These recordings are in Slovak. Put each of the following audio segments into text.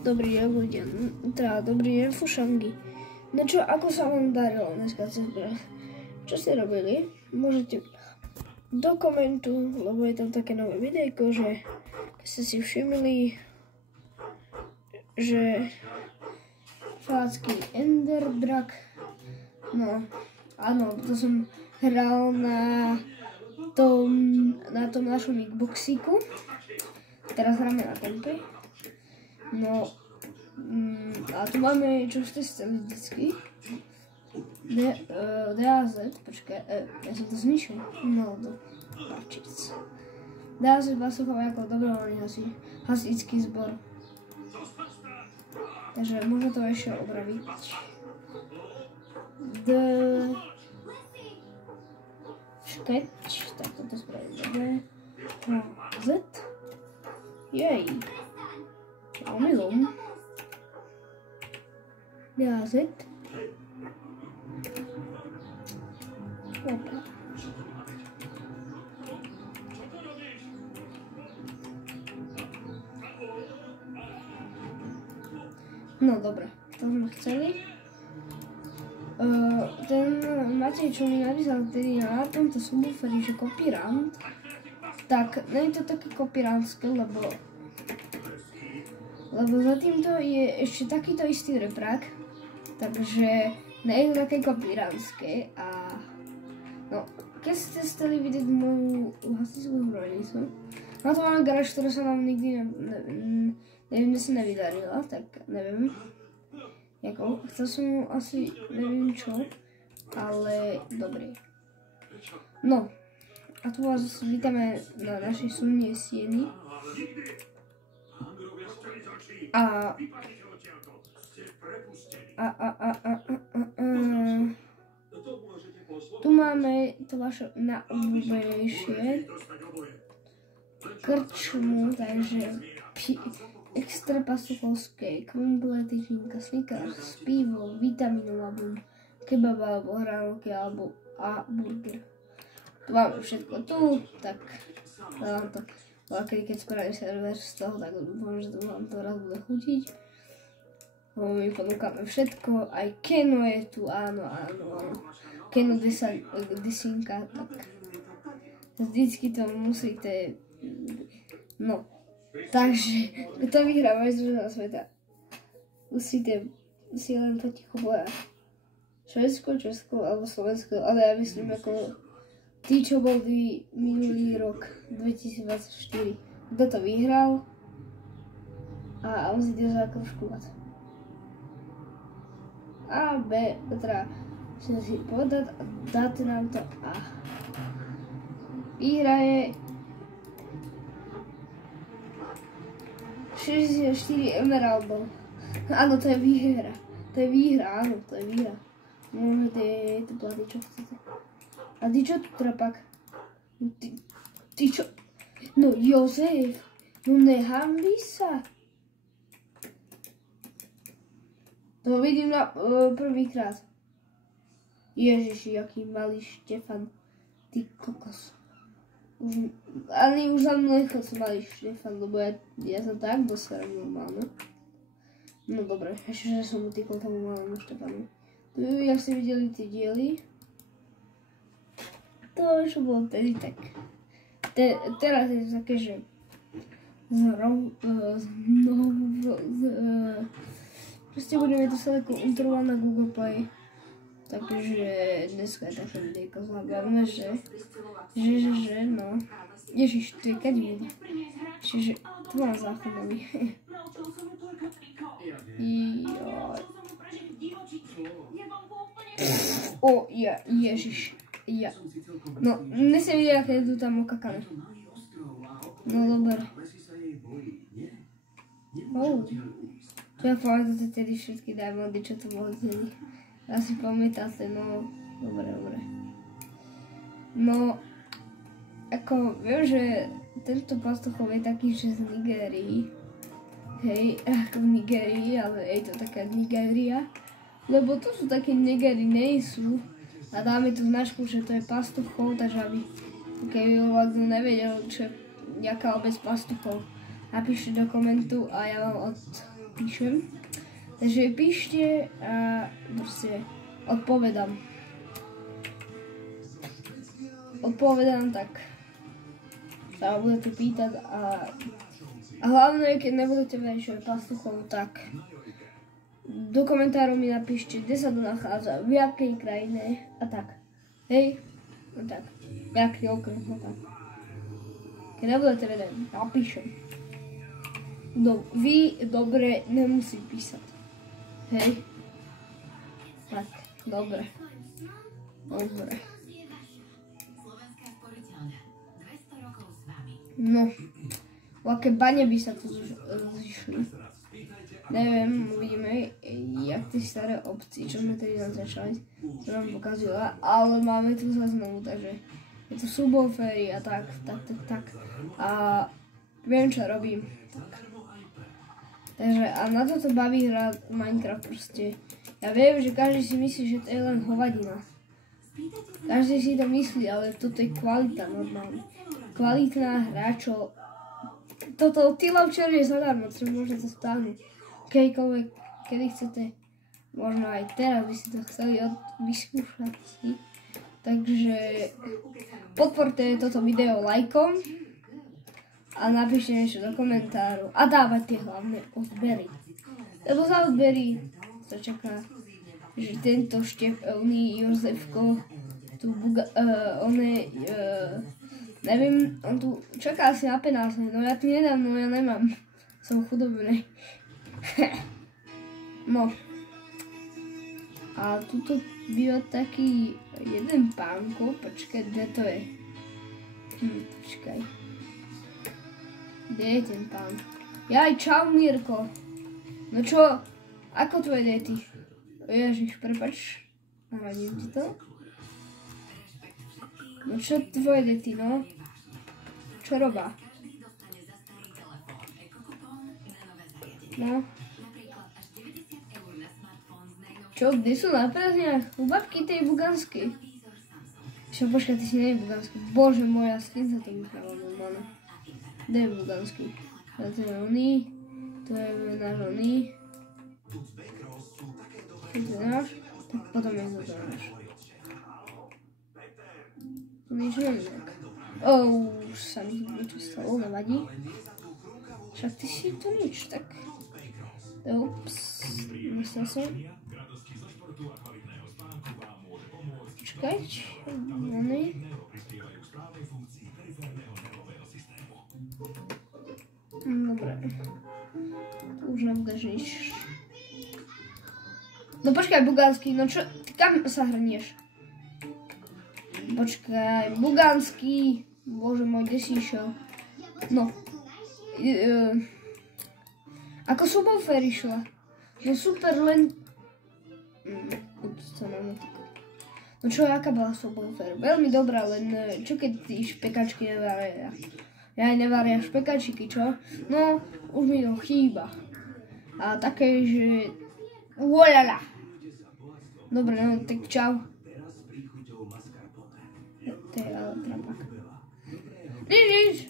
Dobrý deň, teda dobrý deň, fušangy. No čo, ako sa vám darilo dneska cez breh? Čo ste robili? Môžete do komentu, lebo je tam také nové videjko, že keď ste si všimli, že facky Ender Drak, no áno, to som hral na tom našom Xboxíku, teraz hráme na kompe. No, a tu máme, čo ste chceli vždycky. DAZ, počkaj, ja som to zničil. No, to pačic. DAZ Basúchov ako dobrovoľný hasičský zbor. Takže môžeme to ešte opraviť. Škeč, tak toto spravím. Z. Jej. Omylom. DAZ. Opa. No dobre, to sme chceli. Ten Matej, čo mi napísal tedy na tomto subwooferi, že copyrant, tak nie je to také copyrantské, lebo za týmto je ešte takýto istý reprak, takže nie je to také copyrantské a no, keď ste chceli vidieť moju hasičskú zbrojnicu, na to mám garáž, ktorá sa nám nikdy neviem, že si nevydarila, tak neviem. Jako, chcel som mu asi, neviem čo, ale dobrý. No, a tu vás vítame na našej sumnej sieni. Tu máme to vaše najobľúbenejšie krčmu, takže extra pasuchovské, komplety, šinka, snickers, pivo, vitaminová bum, kebab alebo hranolky alebo a burger. Tu máme všetko tu, tak dám to. Keď spravím server z toho, tak dúfam, že vám to raz bude chutiť. Lebo my ponúkame všetko, aj Keno je tu, áno. Keno desinka, tak vždycky to musíte, no. Takže, kto vyhrá majstrovstvá sveta, musíte si len potichu povedať Švédsko, Česko alebo Slovensko, ale ja myslím ako tí, čo boli minulý rok 2024. Kto to vyhral a musíte zakružkovať. A B, teda musíte si povedať a dáte nám to A. Výhra je 64 emeraldov. Áno, to je výhra. Áno, to je výhra. Môžete to platiť, čo chcete. A ty čo tu trapak? Ty čo? No Jozef, no nehanbí sa. To vidím na prvýkrát. Ježiši, aký malý Štefan. Ty kokos. Ani už za mnou nechcel malý Štefan, lebo ja som tak dosť normálne. No dobre, ešte že som utýkol tomu malému Štefanu. Tu, jak ste videli tie diely, to čo bolo tedy tak. Teraz je to také, že proste budeme to celé kontrolovať na Google Play. Takže dneska je také videjko zľagáme, že no. Ježiš, tu je kadí. Čiže tu mám záchodový. Ježiš. No, nechcem vidieť, aké je tu tam okakané. No, dober. Ja pamätáte tedy všetky diamondy, čo tu boli tedy. Asi pamätáte, no, dobre. No, ako, viem, že tento pastochov je taký, že z Nigérii. Hej, ako v Nigérii, ale je to taká Nigéria. Lebo to sú také Nigéry, nejsú. A dáme tu značku, že to je pastochov, takže aby, keby kto nevedel, čo je jaká obec pastochov, napíšte do komentu a ja vám píšem. Takže píšte a proste odpovedám. Odpovedám, tak sa budete pýtať a hlavne, keď nebudete vedieť, čo je pastuchom, tak do komentárov mi napíšte, kde sa to nachádza, v jakej krajine a tak. Hej, no tak, jaký okres, no tak. Keď nebudete vedieť, napíšem. Vy dobre nemusí písať. Hej. Tak, dobre. Dobre. No, v aké bane by sa tu zišli. Neviem, uvidíme, jak tie staré obci, čo sme tedy začali, čo nám pokazila, ale máme tu znovu, takže je to subwoofery a tak. A viem, čo robím. Takže a na toto baví hrať Minecraft proste. Ja viem, že každý si myslí, že to je len hovadina. Každý si to myslí, ale toto je kvalita normálne. Kvalitná hra, čo... Toto T-Launcher je zadarmo, čo môžete stáhnuť. Kedykoľvek, kedy chcete. Možno aj teraz by si to chceli vyskúšať si. Takže podporte toto video lajkom a napíšte niečo do komentáru a dávajte hlavne odbery. Lebo za odbery sa čaká, že tento štepelný Jozefko tu neviem, on tu čaká asi na penáze, no ja ti nedám, no ja nemám. Som chudobný. No. A tuto býva taký jeden pánko, počkaj, kde to je? Počkaj. Kde je ten pán? Jaj, čau Mirko. No čo? Ako tvoje deti? Ježiš, prepač. Naradím ti to. No čo tvoje deti, no? Čo robá? No. Čo, kde sú na prázdninách? U babky tej buganskej. Čo, počkaj, ty si nie je buganský. Bože moja, s kým sa to vyhráva normálne? Kde je buganský? To je oný. To je náš oný. To je náš. Tak potom je to náš. Nič neviem. Už sa mi niečo stalo, nevadí. Však ty si to nič, tak... Ups, myslel som. Počkaj, oný. Dobre. Tu už nebudeš nič. No počkaj, bugánsky, no čo, ty kam sa hrnieš? Počkaj, bugánsky, bože môj, kde si išiel? No. Ako subwoofer išla? No super, len... No čo, aká bola subwoofer? Veľmi dobrá, len čo keď tí špekačky nevaria? Ja aj nevaria špekačiky, čo? No, už mi to chýba. A také, že... Uolala! Dobre, no, tak čau. To je ale trapak.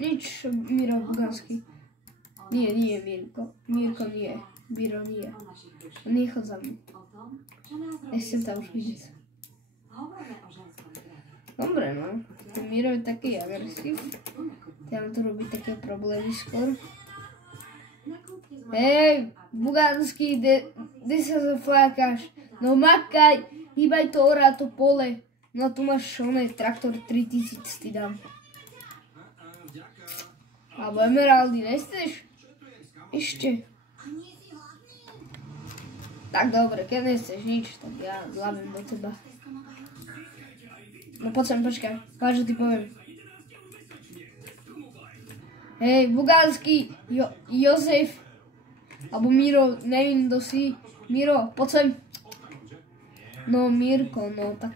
Nič, Miro Buganský. Nie, Mirko. Mirko nie. Miro nie. Nechod za mnou. Nechcem tam už vidieť. Dobre, no. Ten Miro je taký agresív. Ja vám tu robí také problémy skôr. Hej, Buganský, kde sa zaflákaš? No makaj, hýbaj to orá to pole. No tu máš oný traktor 3000 ti dám. Alebo emeraldy, nechceš? Ešte. Tak dobre, keď nechceš nič, tak ja zľavím do teba. No poď sem, počkaj, páč, čo ti poviem. Hej, Buganský, Jozef, alebo Miro, neviem, kto si. Miro, poď sem. No, Mirko, no tak...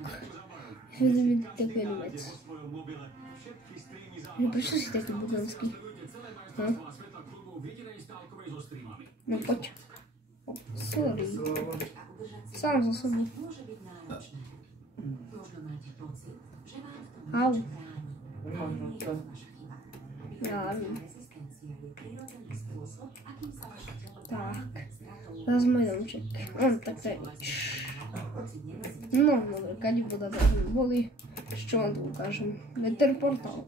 Chcem mi takú jednu vec. No prečo si taký buganský? Hm? No poď. Sorry. Sám za sebou. Au. Ja vím. Tak. Zas môj domček. Tak to je nič. No, dobre, kade voda tam boli. Čo vám tu ukážem? Nether portál.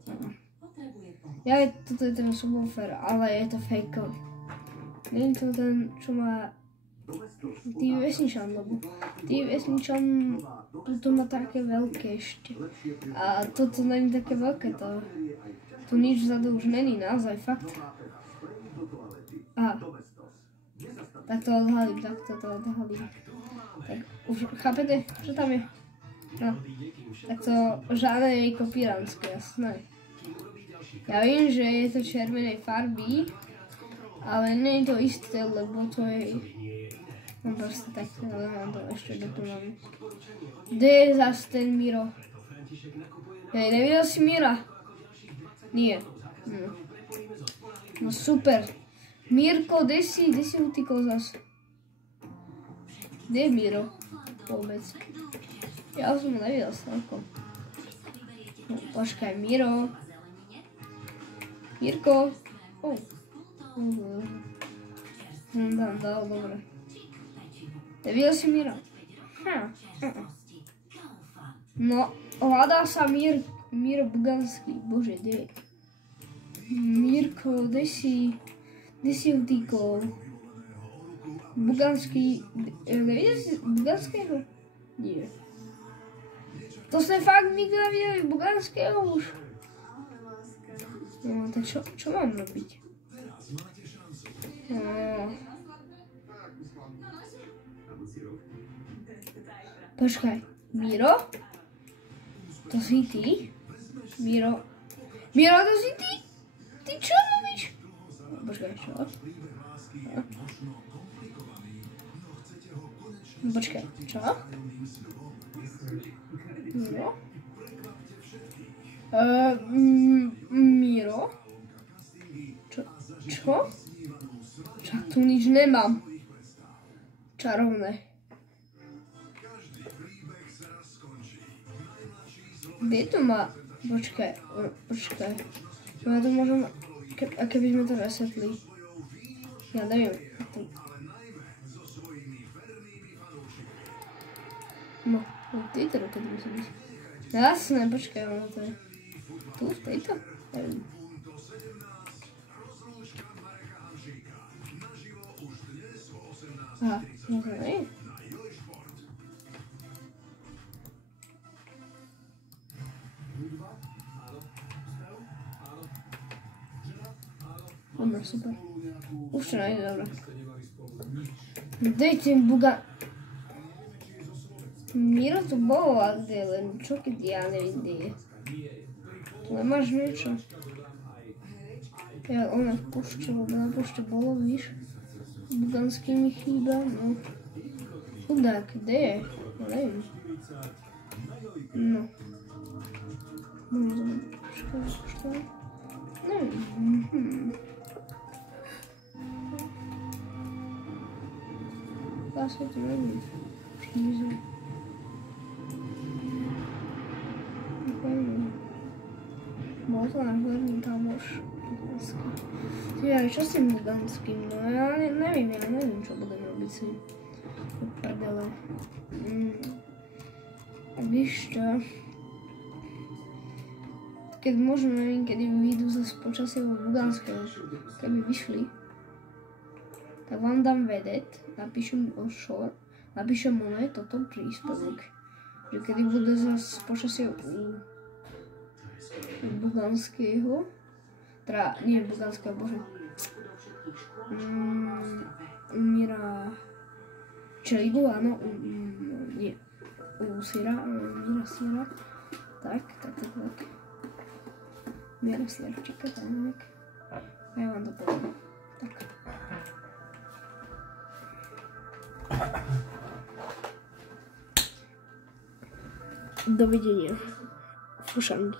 Toto je ten subwoofer, ale je to fejkový. Nie je to ten, čo má tým vesničan, lebo tým vesničan toto má také veľké ešte. A toto není také veľké, tu nič vzadu už není, naozaj, fakt. Aha. Tak to odhalím. Tak už chápete, čo tam je? No. Tak to žiadne je kopíránske, jasné. Ja viem, že je to červenej farby, ale nie je to isté, lebo to je... No proste tak, mám to ešte doplňam. Kde je zas ten Miro? Nevidel si Mira? Nie. No super. Mirko, kde si utíkol zas? Kde je Miro? Vôbec. Ja som ho nevidel celkom. No, počkaj, Miro. Mirko. Tam dal, dobre. Nevidel si Mira? No, hľadá sa Miro Buganský. Bože, kde je? Mirko, kde si utíkol? Buganský, nevidel si Buganského? Nie. To sme fakt nikdy nevideli Buganského už. No, tak čo mám robiť? Počkaj, Miro? To si ty? Miro, to si ty? Ty čo robíš? Počkaj, čo? Počkaj, čo? Miro? Miro? Čo? Čak tu nič nemám. Čarovné. Kde to má? Počkaj. Ja to môžem... A keby sme to resetli? Ja neviem. No, v tejto ruke to musí byť. Jasné, počkaj, ono to je... Tu, v tejto? Neviem. Aha, no to nie je. Dobre, super. Už to nejde, dobre. Dej ten buga... Miro tu bolo, a kde len čo keď ja neviem, kde je. Tu nemáš niečo? Ja ona na pošte bolo, víš? Buganský mi chýba, no. Chudák, kde je? Ja neviem. No. Počkaj. Neviem. Zase to neviem. Bol to náš hlavný kamoš. Čo s tým Buganským? No ja neviem, čo budem robiť si. Prdele. A víš čo? Keď možno, neviem, kedy vyjdú zase počasie vo Buganského, keby vyšli, tak vám dám vedieť, napíšem moje toto príspevok, že kedy bude zase počasie u Buganského, teda nie Buganského, bože, Mira Čeligu, áno, nie, u Sira, Mira Sira, tak. Mira Sirčika, tak. A ja vám to poviem, tak. Dovidenia. Fušangy.